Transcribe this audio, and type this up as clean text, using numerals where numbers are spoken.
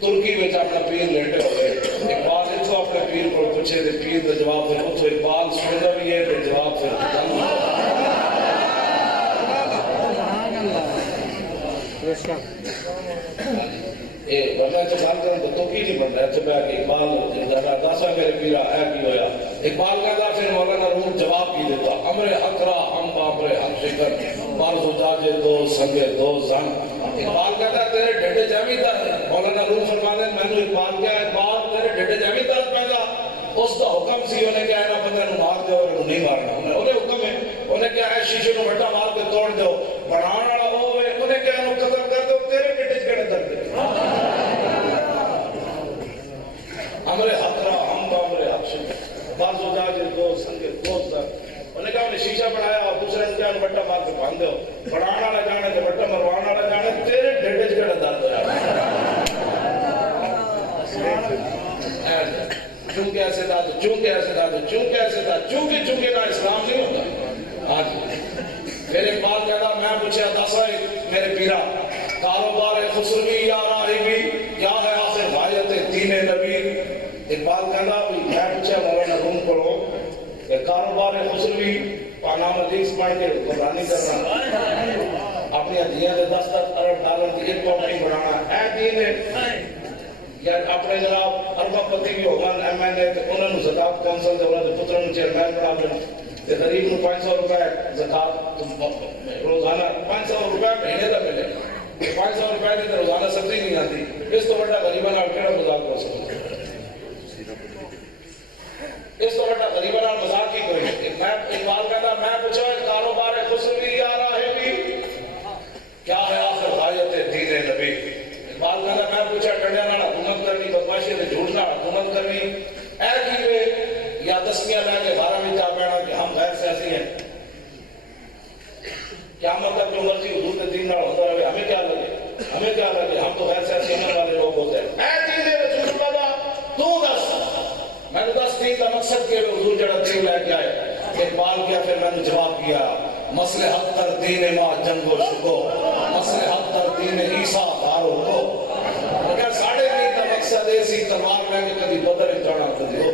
ترکی میں اپنا پیر لیٹے ہوئے اقبال اتو اپنے پیر کو پوچھے دے پیر دے جواب پھر اتو اقبال سننا بھی ہے دے جواب پھر ورنہ تو بات کریں تو کی نہیں بن رہا ہے تو اقبال داسا میرے پیرا ہے کی ہویا اقبال کہتا پھر مولانا روم جواب کی دیتا امر حق را ہم بابر حق شکر بارزو جاجے دو سنگے دو زن اقبال کہتا ہے تیرے ڈھٹے جامی درد مولانا روم فرمانے میں نے اقبال کیا اقبال تیرے ڈھٹے جامی درد پیدا اس کا حکم سی انہیں کیا ہے نا بندے نو مار دو انہیں نہیں مارنا انہیں حکم ہے انہیں کیا ہے شیشے نو بٹا مار کے توڑ دو بڑھان والا ہوئے انہیں کیا ہے قتل کر دو تیرے ڈھٹے جگڑے درد امر حق را ہم بامر حق شکر بازو جاجے دو سنگے دو زن انہیں کہا انہیں شیشہ بڑھایا اور دوسرے انجان بٹا مار کے باندھ دو بڑھانا نہ جانے تو بٹا مروانا نہ جانے تیرے ڈھٹے جگڑے درد چونکہ ایسے تھا تو چونکہ ایسے تھا تو چونکہ ایسے تھا چونکہ کا اسلام نہیں ہوتا آج میرے اقبال کہتا میں پوچھا دسا میرے پیرا کاروبار خسروی یا راہبی یا ہے آخر بھائیت دین نبی اقبال کہتا میں پوچھا مولانا روم پڑھو کہ کاروبار خسروی پانام عزیز پڑھ کے قربانی کرنا اپنی ادھیاں دے 10 ارب ڈالر کی ایک کمپنی بنانا اے دین ہے یا اپنے جناب اربا پتی بھی ہوگن ایم این اے انہوں نے زکاة کونسل دے انہوں نے پتروں نے چیئرمین بنا دیں غریب نے 500 روپے زکاة روزانہ 500 روپے مہینے دا ملے 500 روپے دی روزانہ سبزی نہیں آتی اس تو بڑا غریبہ نال کیڑا مذاق کر سکتا اس تو بڑا غریبہ نال مذاق ہی کوئی میں اقبال کہتا میں پوچھا کاروبار خسروی یا راہبی کیا ہے آخر غایت دین نبی اقبال کہتا میں پوچھا ڈنڈے نال حکومت کرنی بدماشی تے جھوٹ نال حکومت کرنی اے کیویں یا دسویں لے کے 12 میں جا بیٹھنا کہ ہم غیر سیاسی ہیں قیامت تک جو مرضی حضور کے دین نال ہوتا رہے ہمیں کیا لگے ہم تو غیر سیاسی عمل والے لوگ ہوتے ہیں اے دین رسول اللہ دا تو دس میں نے دس دین کا مقصد کہ حضور جڑا دین لے کے آئے اقبال کیا پھر میں نے جواب کیا مصلحت تر دین ما جنگ و شکو مصلحت تر دین عیسیٰ دارو کو اگر ساڑھے دین کا مقصد ایسی تلوار میں کہ کدی بدر جانا کدی ہو